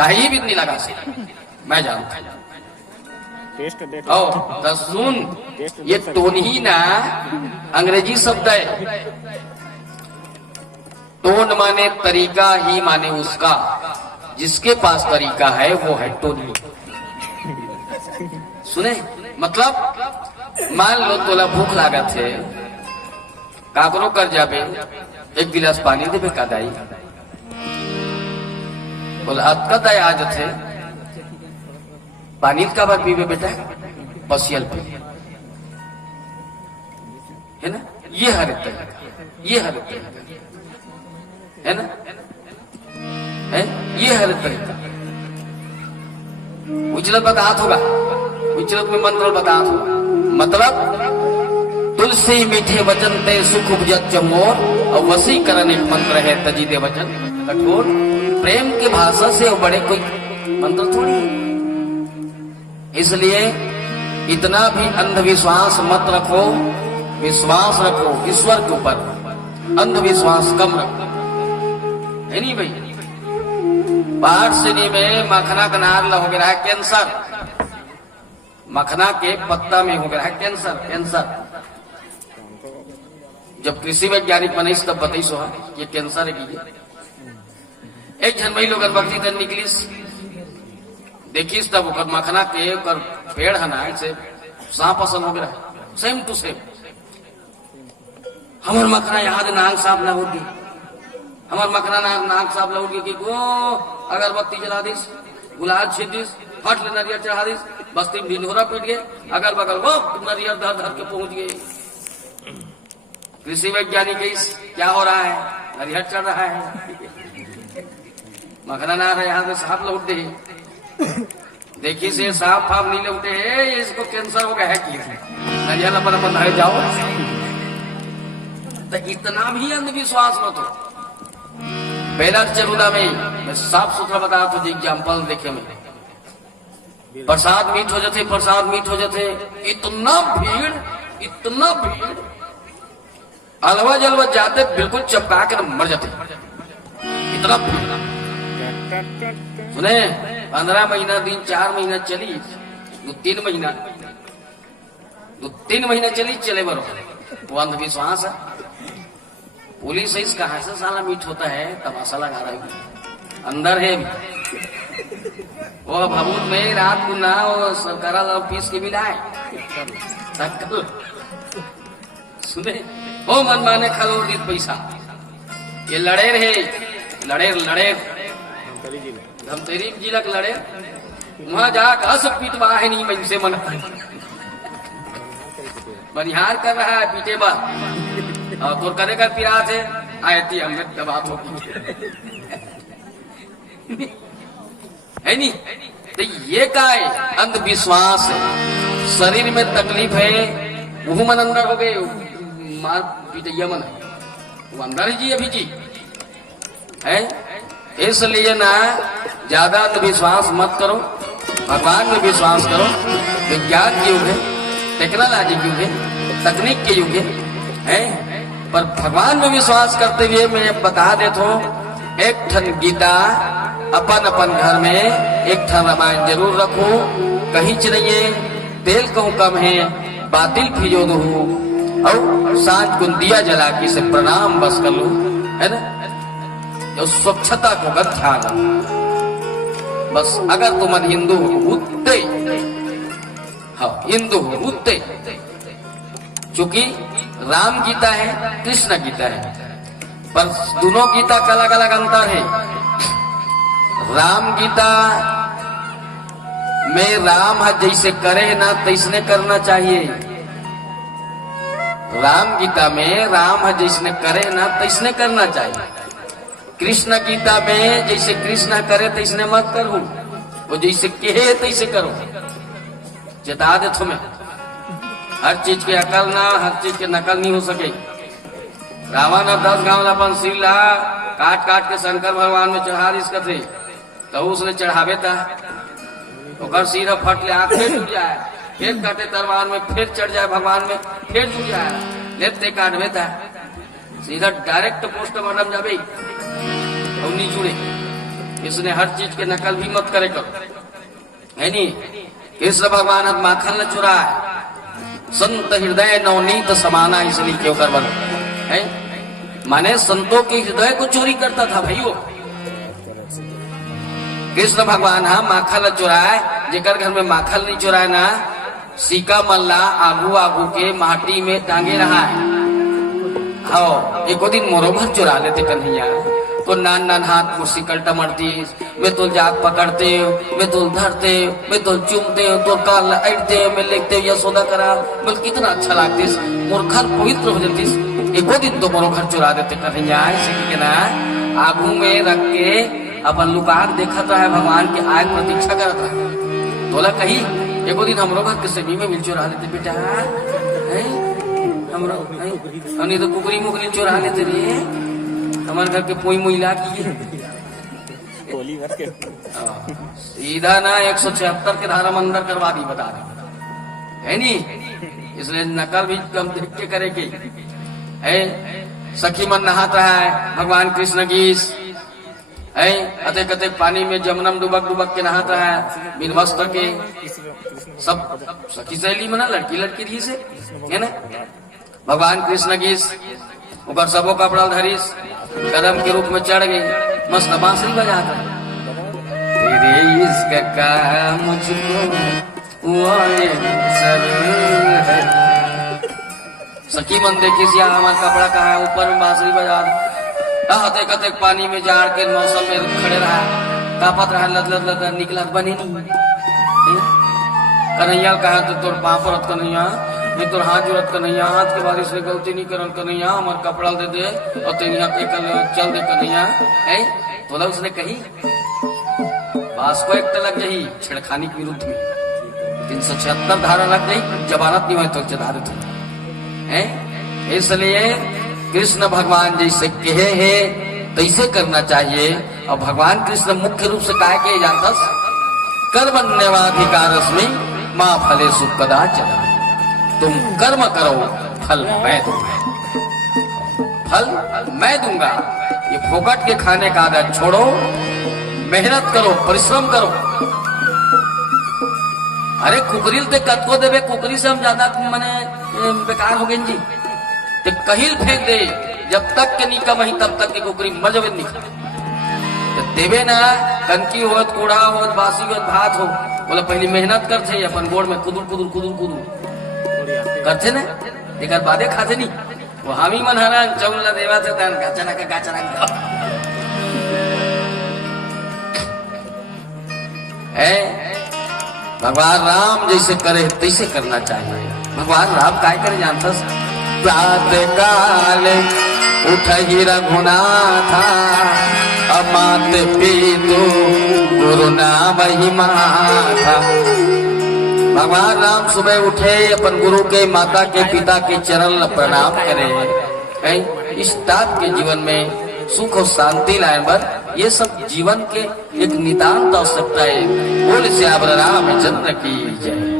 चाहिए भी नहीं लगा से मैं जानता हूं। तो सुन, ये टोन ही ना अंग्रेजी शब्द है। टोन माने तरीका, ही माने उसका, जिसके पास तरीका है वो है टोनी। सुने मतलब मान लो तोला भूख लागत है, काकरो कर जाबे, एक गिलास पानी देबे का दाई, बोला अतका दाई आज थे पानी का बार पीबे बेटा, पसियल पे है ना, ये हर तरीका, ये हर तरीका है ना, है ये हर तरीका। उजलत बतात होगा, उजलत में मंत्र बतात होगा, मतलब तुलसी मीठे वचन ते सुख उपजत चमोर, और वसीकरण एक मंत्र है तजी दे वचन कठोर। प्रेम के भाषा से बड़े कोई मंत्र थोड़ी है। इसलिए इतना भी अंधविश्वास मत रखो, विश्वास रखो ईश्वर के ऊपर, अंधविश्वास कम रखो, है नहीं भाई। बाहर सिनी में मखना का नार हो गया है कैंसर, मखना के पत्ता में हो गया है कैंसर, कैंसर। जब कृषि वैज्ञानिक बने तब बताई सो ये कैंसर है। एक जनवरी लोग बकरी तन निकलीस, देखिस तब मखना के पेड़ है ना से सांप पसंद हो गया, सेम टू सेम। हमार मखना यहाँ नाक सांप ना होगी, हमार मखना नाक सांप ना होगी कि वो अगरबत्ती जला दिस, गुलाब छीट दिस, फट ले नरियर चढ़ा दिस, बस्ती में ढिंढोरा पीट गए, अगल बगल वो नरियर धर धर के पहुंच गए। कृषि वैज्ञानिक क्या हो रहा है, नरियर चढ़ रहा है, मखना ना रहा, यहाँ से सांप लौट दे। देखिए से सांप फाप नहीं लौटे है, इसको कैंसर हो गया है कि नरियर अपन अपन नहा जाओ। तो इतना भी अंधविश्वास मत हो। पहला चरुदा में मैं साफ सुथरा बता तुझे एग्जाम्पल देखे में, प्रसाद मीठ हो जाते, प्रसाद मीठ हो जाते, इतना भीड़, इतना भीड़, अलवा जलवा जाते बिल्कुल चपका कर मर जाते, इतना भीड़। सुने 15 महीना दिन 4 महीना चली, 2-3 महीना चली, चले बरो वो अंधविश्वास है। पुलिस है इसका ऐसा साला मीठ होता है, तमाशा लगा रहा है अंदर है। वो भभूत में रात को ना वो सरकारा पीस के मिलाए, सुने हो मन माने खलोर दी पैसा, ये लड़े रहे, लड़े लड़े धमतेरी जिला के लड़े, वहां जाकर हंस पीटवा है नहीं मन से मन बनिहार कर रहा है पीटे बा, और तो करेगा पिरात है आयती हमें दबाव होगी है नहीं। तो ये का है अंधविश्वास है। शरीर में तकलीफ है, वो मन अंदर हो गए, मार पीटैया मन है वो अंदर ही जी अभी जी है। इसलिए ना ज्यादा अंधविश्वास मत करो, भगवान में विश्वास करो। विज्ञान के युग है, टेक्नोलॉजी के युग है, तकनीक के युग है, पर भगवान में विश्वास करते हुए मैं बता देता हूँ, एक ठन गीता अपन अपन घर में, एक ठन रामायण जरूर रखो, कहीं चलिए तेल कहूँ कम है, बातिल फिजो दो, और सांझ को दिया जला के से प्रणाम बस कर लो, है ना। जो स्वच्छता को का ध्यान रखो बस। अगर तुम हिंदू हो उतने, हाँ हिंदू हो उतने, चूंकि राम गीता है, कृष्ण गीता है, पर दोनों गीता का अलग अलग अंतर है। राम गीता में राम जैसे करे ना तैसने करना चाहिए। राम गीता में राम जैसने करे ना तैसने करना चाहिए। कृष्ण गीता में जैसे कृष्ण करे तैसने मत करो, वो जैसे कहे तैसे करो। चेता दे तुम्हें, हर चीज के अकल ना, हर चीज के नकल नहीं हो सके। रावण 10 गांव अपन सिर ला काट काट के शंकर भगवान में चढ़ा इसका थे, तो उसने चढ़ावे था, तो सिर फट ले, आंख फिर जुट जाए, फिर काटे तलवार में, फिर चढ़ जाए भगवान में, फिर जुट जाए, लेते काटवे था, सीधा डायरेक्ट पोस्टमार्टम जाबे और नहीं जुड़े। इसने हर चीज के नकल भी मत करे करो, है नी। कृष्ण भगवान अब माखन न चुराए, संत हृदय नवनीत समाना, इसलिए क्यों कर बन है, माने संतों के हृदय को चोरी करता था भाइयों। कृष्ण भगवान हाँ माखन न चुराए, जेकर घर में माखन नहीं चुराए ना, सीका मल्ला आगू आगू के माटी में टांगे रहा है। हाँ एको दिन मोरोभर चुरा लेते कन्हैया, तो नान नान हाथ को सिकल टमरती, मैं तो जाग पकड़ते, मैं तो धरते, मैं तो चूमते, तो काल अड़ते, मैं लिखते यशोदा करा, बल्कि कितना अच्छा लगते, मोर घर पवित्र हो जाती। एको दिन तो मोरो घर चुरा देते कन्हैया, इसी के ना आगू में रख के अपन लुकाक देखा है, भगवान के आय प्रतीक्षा करता है। बोला कही एको दिन हमरो घर के सेवी में मिल चुरा लेते बेटा, है हमरो नहीं तो कुकरी मुकरी चुरा लेते रे, हमारे घर के पोई मुइला की सीधा ना 176 के धारा में अंदर करवा दी, बता दे है नी। इसलिए नकल भी कम देख के करेगी है। सखी मन नहाता है भगवान कृष्ण गीस है, अते कते पानी में जमनम डुबक डुबक के नहाता है, बिन वस्त्र के, सब सखी सहेली मना लड़की लड़की दी से है ना। भगवान कृष्ण गीस ऊपर सबो कपड़ा धरीस, कदम के रूप में चढ़ गई, मस्त बांसुरी बजाता, तेरे इश्क का मुझको सर है। सखी मन देखी सिया हमारा कपड़ा कहा है, ऊपर में बांसुरी बजा हते कते पानी में जाड़ के मौसम में खड़े रहा, कापत रहा, लद लद लद निकला बने नहीं। कन्हैया कहा तो तोर पाँव पर कन्हैया, मैं तोर हाथ जुड़त कन्हैया, हाथ के बारिश में गलती नहीं करल कन्हैया, हमार कपड़ा दे दे और तेन चल दे कन्हैया है। बोला उसने कही बास को एक लग गई छेड़खानी के विरुद्ध में 376 धारा लग गई, जमानत नहीं हुई तो चढ़ा है। इसलिए कृष्ण भगवान जैसे कहे हैं तैसे करना चाहिए। और भगवान कृष्ण मुख्य रूप से कहा के जाता, कर्मण्यवाधिकारस्मि मां फलेषु कदाचन, तुम कर्म करो फल मैं दूंगा, फल मैं दूंगा। ये फोकट के खाने का आदत छोड़ो, मेहनत करो, परिश्रम करो। अरे कुकरील ते कतको देवे, कुकरी से हम ज्यादा मने बेकार हो गए जी, ते कहिल फेंक दे, जब तक के नहीं कमाही तब तक के कुकरी मजबे नहीं खा देवे ना। कनकी होत, कूड़ा होत, बासी होत, भात हो, बोला पहले मेहनत करते, अपन गोड़ में कुदुर कुदुर कुदुर कुदुर करते ना, एक बादे खाते नहीं। वो हामी मन हरा चौला देवा थे तन गाचना का गाचना है। भगवान राम जैसे करे तैसे करना चाहिए। भगवान राम काय करे जानता, प्रातः काल उठहि रघुनाथा, अमात पितु गुरु नाम ही माथा। भगवान राम सुबह उठे, अपन गुरु के, माता के, पिता के चरण प्रणाम करे, इस टाप के जीवन में सुख और शांति लाए। पर ये सब जीवन के एक नितांत आवश्यकता है। बोल श्याम रामचंद्र की जय।